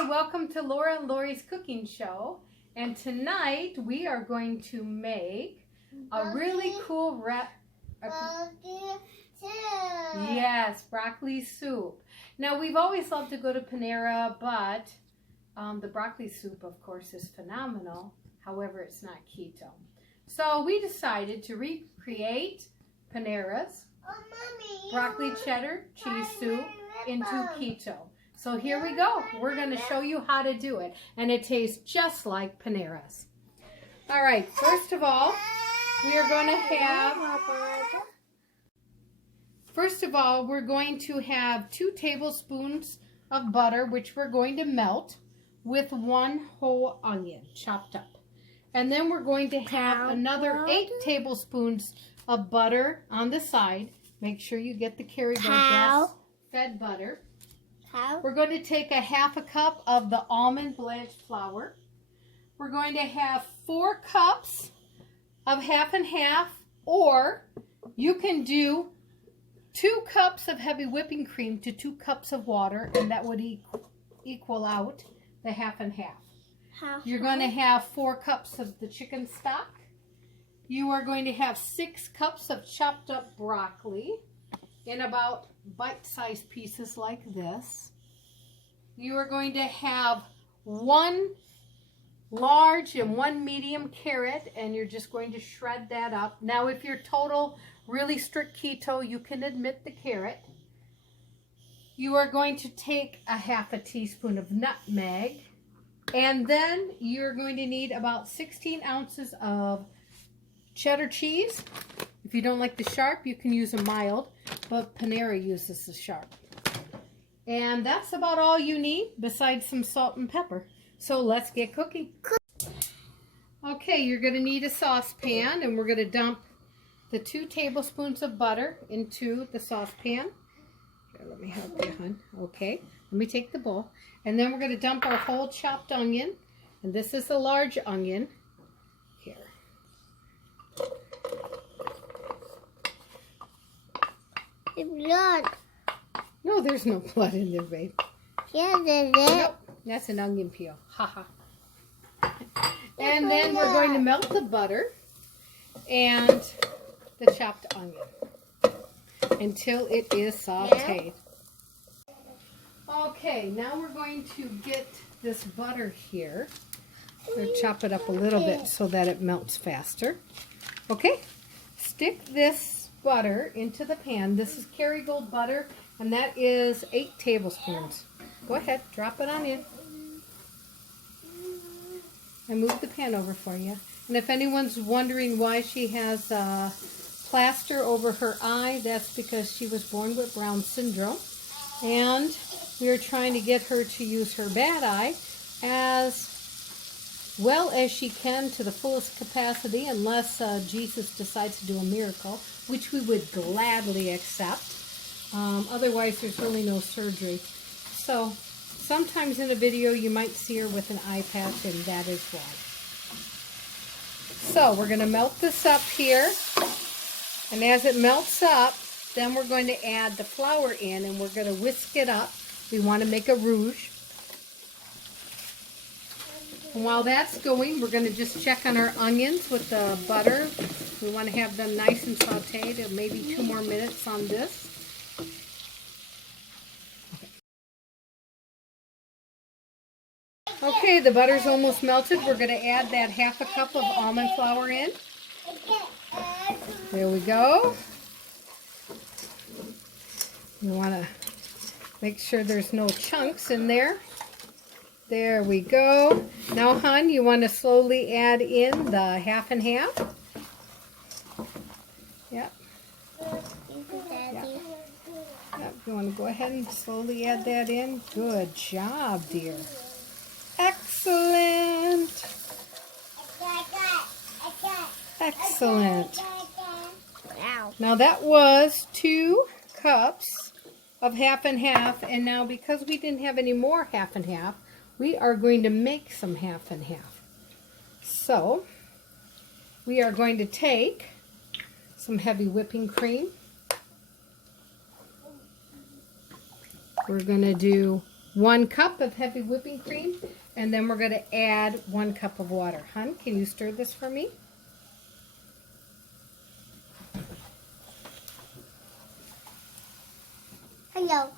Hi, welcome to Laura and Laurie's cooking show. And tonight we are going to make a really cool Yes, broccoli soup. Now we've always loved to go to Panera, but the broccoli soup, of course, is phenomenal. However, it's not keto. So we decided to recreate Panera's broccoli cheddar cheese soup into keto. So here we go. We're going to show you how to do it. And it tastes just like Panera's. All right, first of all, we are going to have... First of all, we're going to have 2 tablespoons of butter, which we're going to melt with 1 whole onion chopped up. And then we're going to have another 8 tablespoons of butter on the side. Make sure you get the Kerry fed butter. We're going to take a 1/2 cup of the almond blanched flour. We're going to have 4 cups of 1/2 and 1/2, or you can do 2 cups of heavy whipping cream to 2 cups of water, and that would equal out the 1/2 and 1/2. You're going to have 4 cups of the chicken stock. You are going to have 6 cups of chopped up broccoli in about bite-sized pieces like this. You are going to have 1 large and 1 medium carrot, and you're just going to shred that up. Now, if you're total really strict keto, you can omit the carrot. You are going to take a 1/2 teaspoon of nutmeg, and then you're going to need about 16 ounces of cheddar cheese. If you don't like the sharp, you can use a mild, but Panera uses the sharp. And that's about all you need besides some salt and pepper. So let's get cooking. Okay, you're going to need a saucepan, and we're going to dump the 2 tablespoons of butter into the saucepan. Here, let me help you, hon. Okay, let me take the bowl. And then we're going to dump our whole chopped onion. And this is a large onion. Here. Blood. No, there's no blood in there, babe. Yeah, there's it. Nope, that's an onion peel. Haha. And then we're going to melt the butter and the chopped onion until it is sauteed. Okay, now we're going to get this butter here. We'll chop it up a little bit so that it melts faster. Okay, stick this butter into the pan. This is Kerrygold butter, and that is 8 tablespoons. Go ahead, drop it on in. I moved the pan over for you. And if anyone's wondering why she has plaster over her eye, that's because she was born with Brown syndrome. And we are trying to get her to use her bad eye as well as she can to the fullest capacity, unless Jesus decides to do a miracle, which we would gladly accept. Otherwise, there's really no surgery. So sometimes in a video you might see her with an eye patch, and that is why. So we're going to melt this up here, and as it melts up, then we're going to add the flour in, and we're going to whisk it up. We want to make a rouge. And while that's going, we're going to just check on our onions with the butter. We want to have them nice and sauteed. Maybe 2 more minutes on this. Okay, the butter's almost melted. We're going to add that 1/2 cup of almond flour in. There we go. You want to make sure there's no chunks in there. There we go. Now, hon, you want to slowly add in the 1/2 and 1/2. Yep. Yep. You want to go ahead and slowly add that in. Good job, dear. Excellent. Excellent. Wow. Now that was 2 cups of 1/2 and 1/2, and now because we didn't have any more 1/2 and 1/2, we are going to make some 1/2 and 1/2. So we are going to take some heavy whipping cream. We're going to do 1 cup of heavy whipping cream, and then we're going to add 1 cup of water. Hun, can you stir this for me? Hello.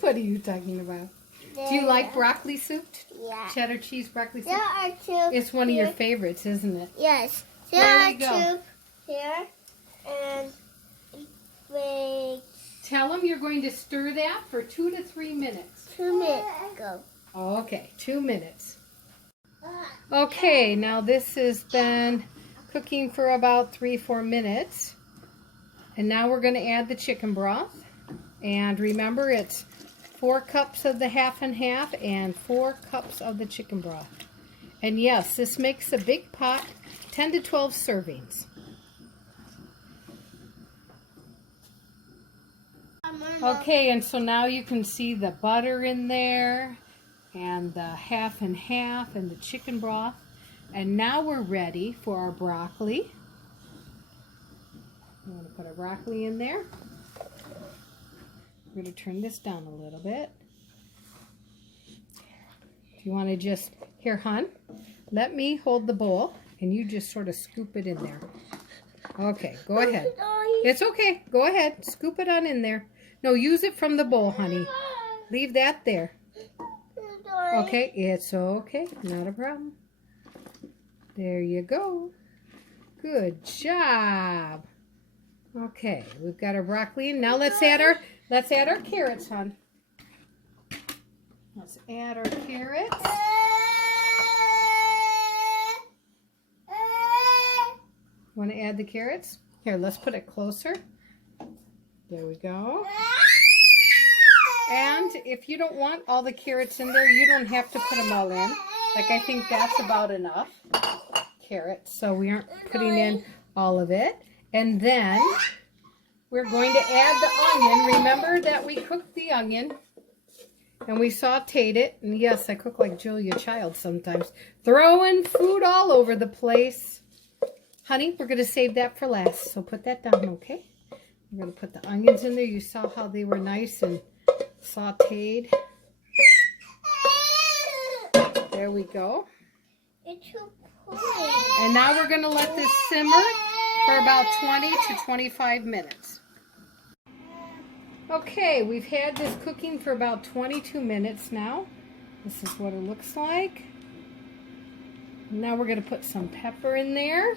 What are you talking about? Do you like broccoli soup? Yeah. Cheddar cheese broccoli soup? There are two. It's one of your favorites, isn't it? Yes. There There we are go. two here. And wait. Tell them you're going to stir that for 2 to 3 minutes. 2 minutes ago. Okay, 2 minutes. Okay, now this has been cooking for about 3-4 minutes. And now we're going to add the chicken broth. And remember, it's 4 cups of the half and half and 4 cups of the chicken broth. And yes, this makes a big pot, 10 to 12 servings. Okay, and so now you can see the butter in there and the half and half and the chicken broth. And now we're ready for our broccoli. I'm going to put our broccoli in there. We're going to turn this down a little bit. Do you want to just, here, hon, let me hold the bowl and you just sort of scoop it in there. Okay, go ahead. It's okay. Go ahead. Scoop it on in there. No, use it from the bowl, honey. Leave that there. Okay, it's okay. Not a problem. There you go. Good job. Okay, we've got our broccoli. Now let's add our carrots, hon. Let's add our carrots. Want to add the carrots? Here, let's put it closer. There we go. And if you don't want all the carrots in there, you don't have to put them all in. Like, I think that's about enough carrots. So we aren't putting in all of it. And then we're going to add the onion. Remember that we cooked the onion and we sauteed it. And yes, I cook like Julia Child sometimes. Throwing food all over the place. Honey, we're going to save that for last. So put that down, okay? We're going to put the onions in there. You saw how they were nice and sauteed. There we go. And now we're going to let this simmer for about 20 to 25 minutes. Okay, we've had this cooking for about 22 minutes now. This is what it looks like. Now we're going to put some pepper in there.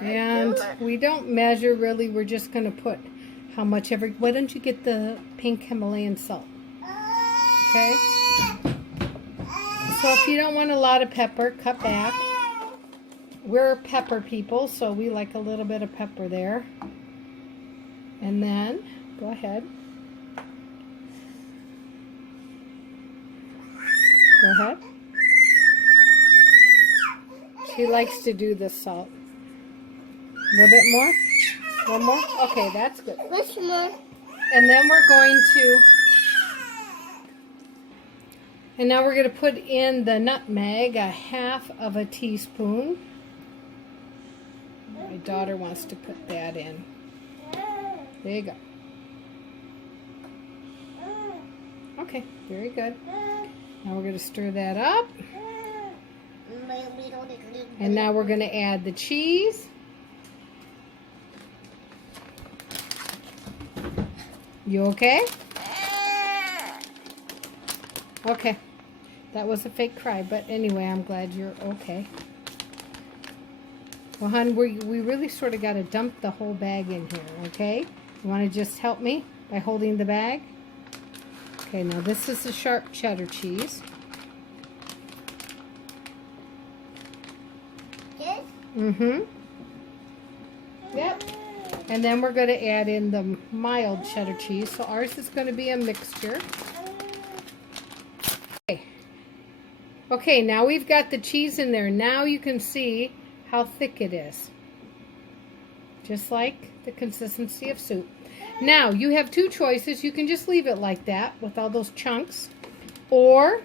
And we don't measure really, we're just going to put how much every... Why don't you get the pink Himalayan salt? Okay? So if you don't want a lot of pepper, cut back. We're pepper people, so we like a little bit of pepper there. And then, go ahead. Go ahead. She likes to do the salt. A little bit more? One more? Okay, that's good. Much more. And then we're going to... And now we're going to put in the nutmeg, a half of a teaspoon. My daughter wants to put that in. There you go. Okay, very good. Now we're going to stir that up. And now we're going to add the cheese. You okay? Okay. That was a fake cry, but anyway, I'm glad you're okay. Well, hon, we really sort of got to dump the whole bag in here, okay? You want to just help me by holding the bag? Okay, now this is the sharp cheddar cheese. This? Mm-hmm. Yep. And then we're going to add in the mild cheddar cheese. So ours is going to be a mixture. Okay, now we've got the cheese in there. Now you can see how thick it is. Just like the consistency of soup. Now, you have two choices. You can just leave it like that with all those chunks. Or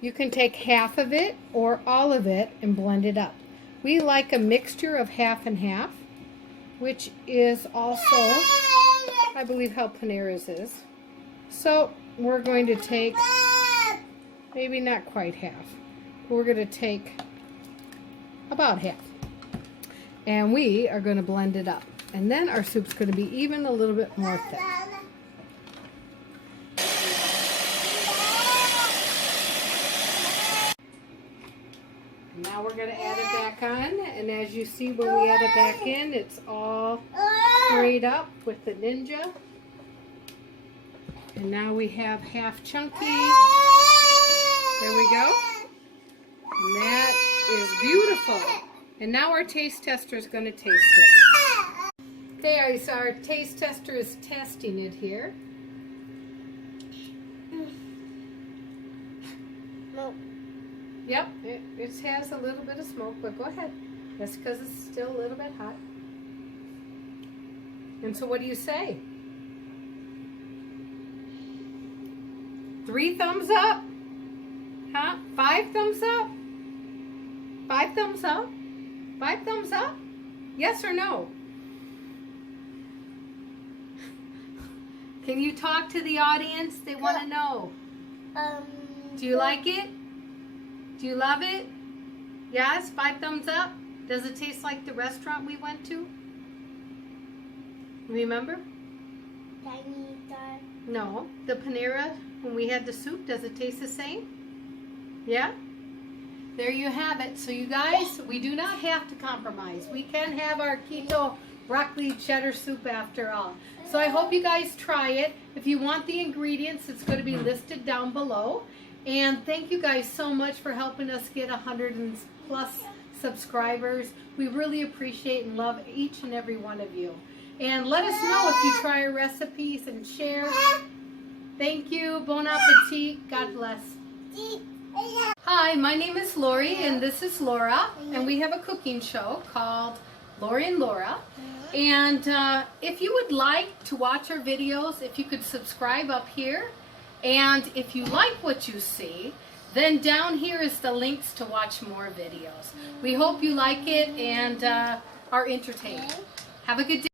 You can take half of it or all of it and blend it up. We like a mixture of half and half, which is also, I believe, how Panera's is. So we're going to take, maybe not quite half, we're going to take about half. And we are going to blend it up. And then our soup's going to be even a little bit more thick. Now we're going to add it back on, and as you see when we add it back in, it's all sprayed up with the Ninja. And now we have half chunky. There we go. And that is beautiful. And now our taste tester is going to taste it. There, so our taste tester is testing it here. Yep, it has a little bit of smoke, but go ahead. That's because it's still a little bit hot. And so what do you say? 3 thumbs up? Huh? 5 thumbs up? 5 thumbs up? 5 thumbs up? Yes or no? Can you talk to the audience? They want to know. Do you like it? Do you love it? Yes? 5 thumbs up? Does it taste like the restaurant we went to? Remember? No. The Panera, when we had the soup, does it taste the same? Yeah? There you have it. So you guys, we do not have to compromise. We can have our keto broccoli cheddar soup after all. So I hope you guys try it. If you want the ingredients, it's going to be listed down below. And thank you guys so much for helping us get 100+ subscribers. We really appreciate and love each and every one of you. And let us know if you try our recipes and share. Thank you. Bon appetit. God bless. Hi, my name is Laurie and this is Laura. And we have a cooking show called Laurie and Laura. And if you would like to watch our videos, if you could subscribe up here. And if you like what you see, then down here is the links to watch more videos. We hope you like it and are entertained. Have a good day.